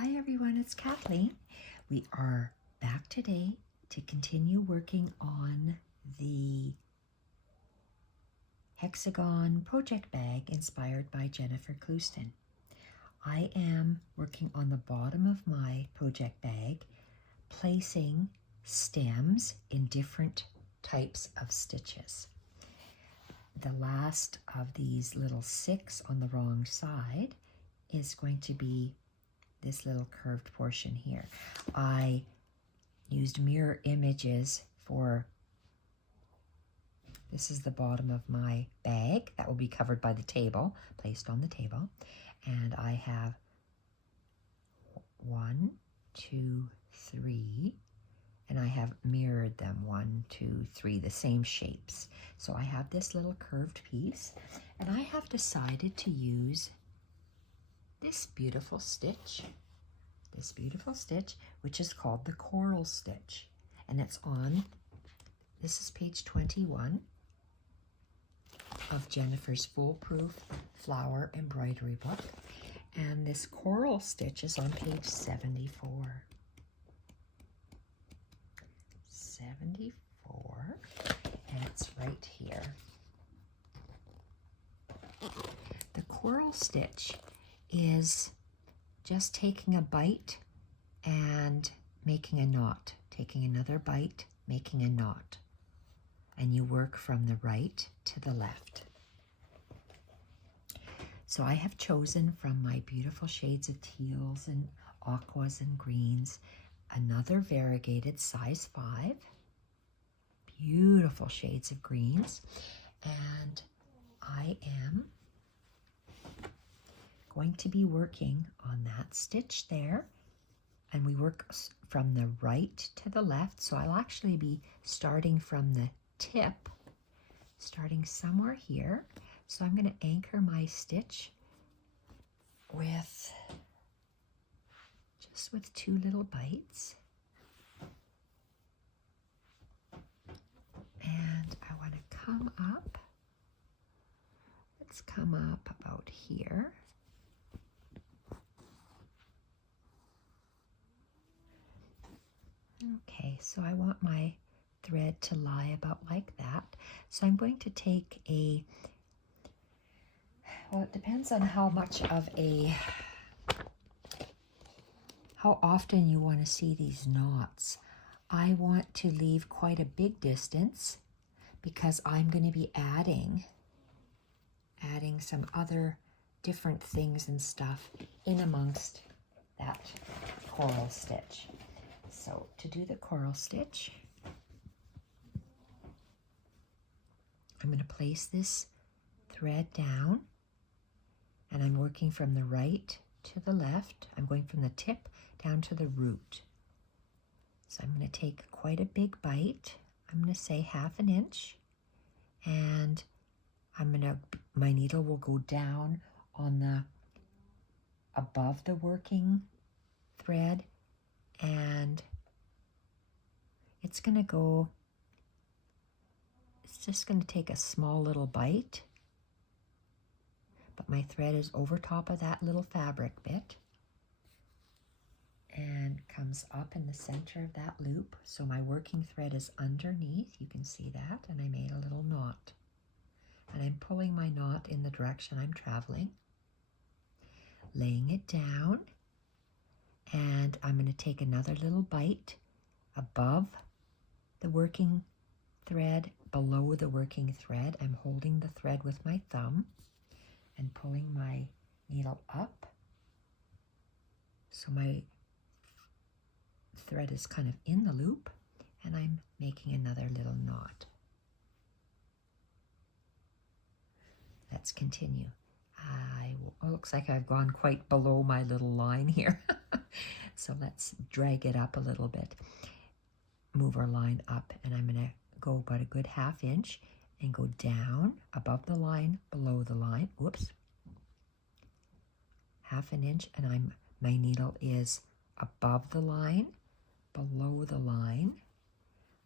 Hi everyone, it's Kathleen. We are back today to continue working on the hexagon project bag inspired by Jennifer Clouston. I am working on the bottom of my project bag, placing stems in different types of stitches. The last of these little 6 on the wrong side is going to be this little curved portion here. I used mirror images for, this is the bottom of my bag that will be covered by the table, placed on the table. And I have 1, 2, 3, and I have mirrored them 1, 2, 3, the same shapes. So I have this little curved piece, and I have decided to use this beautiful stitch, which is called the coral stitch, and it's on, this is page 21 of Jennifer's Foolproof Flower Embroidery book, and this coral stitch is on page 74. 74, and it's right here. The coral stitch is just taking a bite and making a knot, taking another bite, making a knot, and you work from the right to the left. So I have chosen from my beautiful shades of teals and aquas and greens another variegated size 5, beautiful shades of greens, and I am going to be working on that stitch there, and we work from the right to the left. So I'll actually be starting from the tip, starting somewhere here. So I'm going to anchor my stitch with just with 2 little bites, and I want to come up. Let's come up about here. Okay, so I want my thread to lie about like that. So I'm going to take a, well, it depends on how much of a, how often you want to see these knots. I want to leave quite a big distance because I'm going to be adding some other different things and stuff in amongst that coral stitch. So to do the coral stitch, I'm going to place this thread down, and I'm working from the right to the left. I'm going from the tip down to the root. So I'm going to take quite a big bite. I'm going to say 1/2 inch, and my needle will go down on the, above the working thread, and it's going to go, it's just going to take a small little bite, but my thread is over top of that little fabric bit and comes up in the center of that loop. So my working thread is underneath, you can see that, and I made a little knot. And I'm pulling my knot in the direction I'm traveling, laying it down, and I'm going to take another little bite above the working thread, below the working thread. I'm holding the thread with my thumb and pulling my needle up. So my thread is kind of in the loop, and I'm making another little knot. Let's continue. It looks like I've gone quite below my little line here. So let's drag it up a little bit. Move our line up, and I'm going to go about a good 1/2 inch and go down above the line, below the line. Whoops. 1/2 inch, and my needle is above the line, below the line.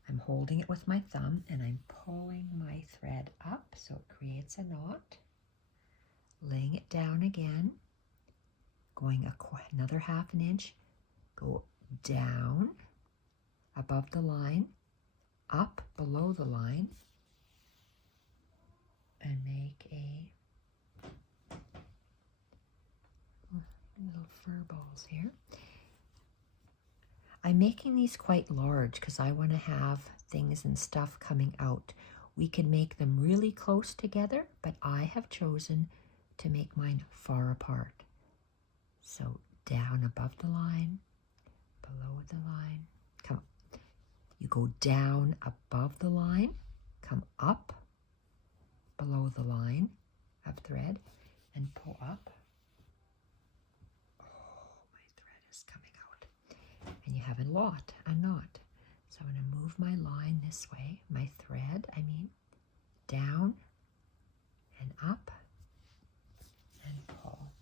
I'm holding it with my thumb, and I'm pulling my thread up so it creates a knot. Laying it down again, going another half an inch, go down above the line, up below the line, and make a little fur balls here. I'm making these quite large because I want to have things and stuff coming out. We can make them really close together, but I have chosen to make mine far apart. So down above the line, below the line, come. You go down above the line, come up below the line of thread, and pull up. Oh, my thread is coming out. And you have a knot. So I'm going to move my line this way, my thread, down and up and pull.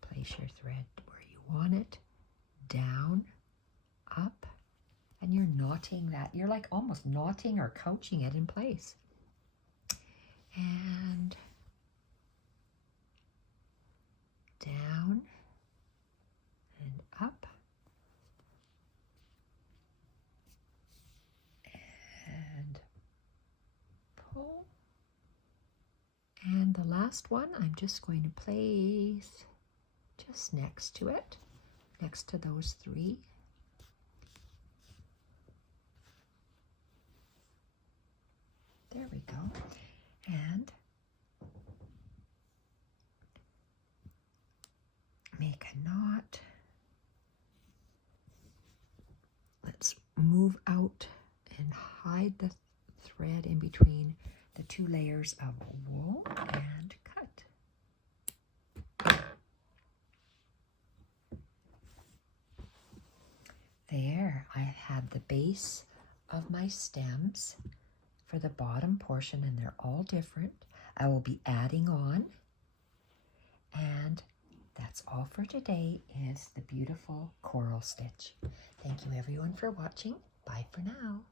Place your thread where you want it, down, up, and you're knotting that. You're like almost knotting or couching it in place. And down and up. And pull. And the last one, I'm just going to place just next to it, next to those three. There we go. And make a knot. Let's move out and hide the thread in between the two layers of wool and cut. There, I have the base of my stems for the bottom portion, and they're all different. I will be adding on, and that's all for today is the beautiful coral stitch. Thank you everyone for watching. Bye for now.